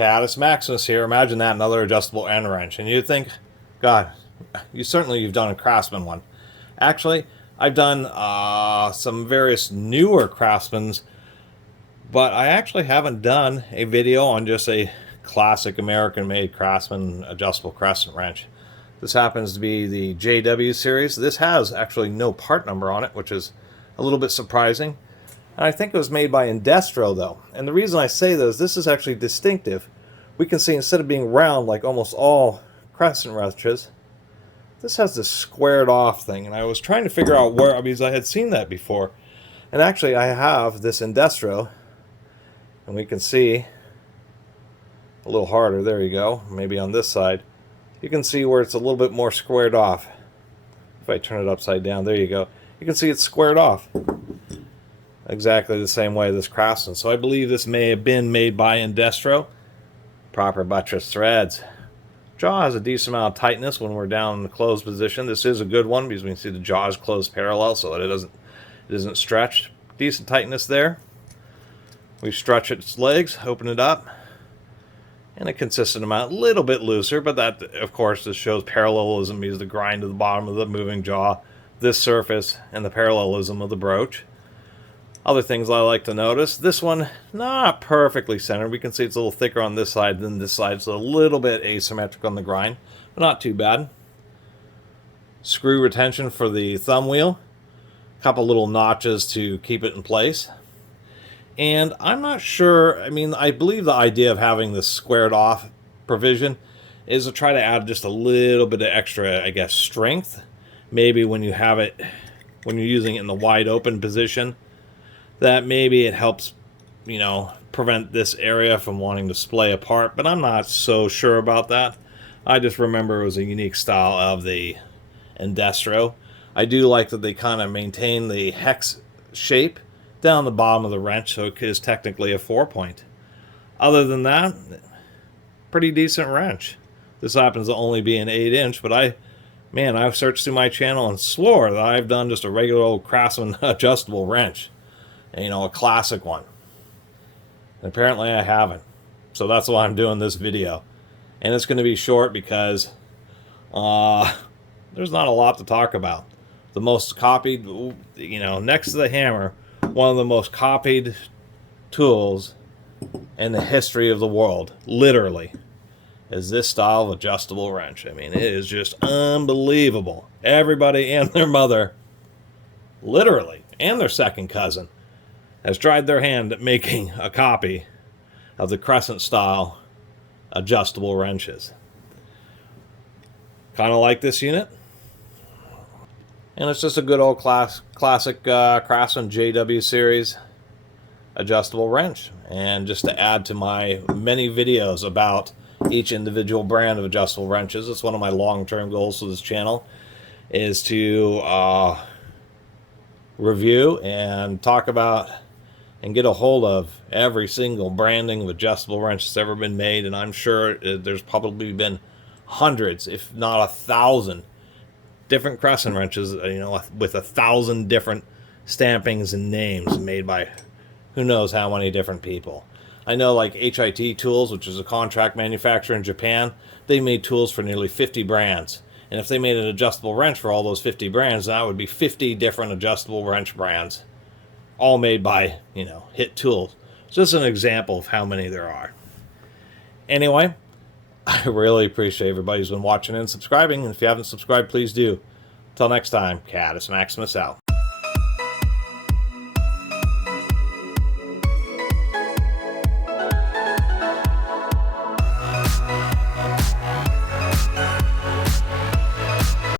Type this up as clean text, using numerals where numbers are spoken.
Catus, Maximus here. Imagine that, another adjustable end wrench. And you'd think, God, you've done a Craftsman one. Actually, I've done some various newer Craftsmans, but I actually haven't done a video on just a classic American-made Craftsman adjustable Crescent wrench. This happens to be the JW series. This has actually no part number on it, which is a little bit surprising. And I think it was made by Indestro, though. And the reason I say this is actually distinctive. We can see instead of being round like almost all Crescent wrenches, this has this squared off thing. And I was trying to figure out where, because I had seen that before. And actually I have this Indestro, and we can see a little harder, there you go, maybe on this side. You can see where it's a little bit more squared off. If I turn it upside down, there you go. You can see it's squared off. Exactly the same way this Craftsman. So I believe this may have been made by Indestro. Proper buttress threads. Jaw has a decent amount of tightness when we're down in the closed position. This is a good one because we can see the jaw is closed parallel so that it isn't stretched. Decent tightness there. We stretch its legs, open it up, and a consistent amount, a little bit looser, but that, of course, this shows parallelism because the grind to the bottom of the moving jaw, this surface, and the parallelism of the broach. Other things I like to notice, this one, not perfectly centered. We can see it's a little thicker on this side than this side, so a little bit asymmetric on the grind, but not too bad. Screw retention for the thumb wheel. A couple little notches to keep it in place. And I'm not sure, I mean, I believe the idea of having this squared off provision is to try to add just a little bit of extra, I guess, strength. Maybe when you have it, when you're using it in the wide open position, that maybe it helps, you know, prevent this area from wanting to splay apart. But I'm not so sure about that. I just remember it was a unique style of the Indestro. I do like that they kind of maintain the hex shape down the bottom of the wrench, so it is technically a 4-point. Other than that, pretty decent wrench. This happens to only be an 8-inch, but I've searched through my channel and swore that I've done just a regular old Craftsman adjustable wrench. And, you know, a classic one. And apparently I haven't. So that's why I'm doing this video. And it's going to be short because there's not a lot to talk about. The most copied, you know, next to the hammer, one of the most copied tools in the history of the world, literally, is this style of adjustable wrench. I mean, it is just unbelievable. Everybody and their mother, literally, and their second cousin, has tried their hand at making a copy of the Crescent style adjustable wrenches. Kind of like this unit. And it's just a good old classic Craftsman JW series adjustable wrench. And just to add to my many videos about each individual brand of adjustable wrenches, it's one of my long-term goals for this channel, is to review and talk about and get a hold of every single branding of adjustable wrench that's ever been made. And I'm sure there's probably been hundreds, if not 1,000, different Crescent wrenches, you know, with 1,000 different stampings and names made by who knows how many different people. I know, like HIT Tools, which is a contract manufacturer in Japan, they made tools for nearly 50 brands. And if they made an adjustable wrench for all those 50 brands, that would be 50 different adjustable wrench brands, all made by, you know, HIT Tools. It's just an example of how many there are. Anyway, I really appreciate everybody who's been watching and subscribing. And if you haven't subscribed, please do. Until next time, Catus Maximus out.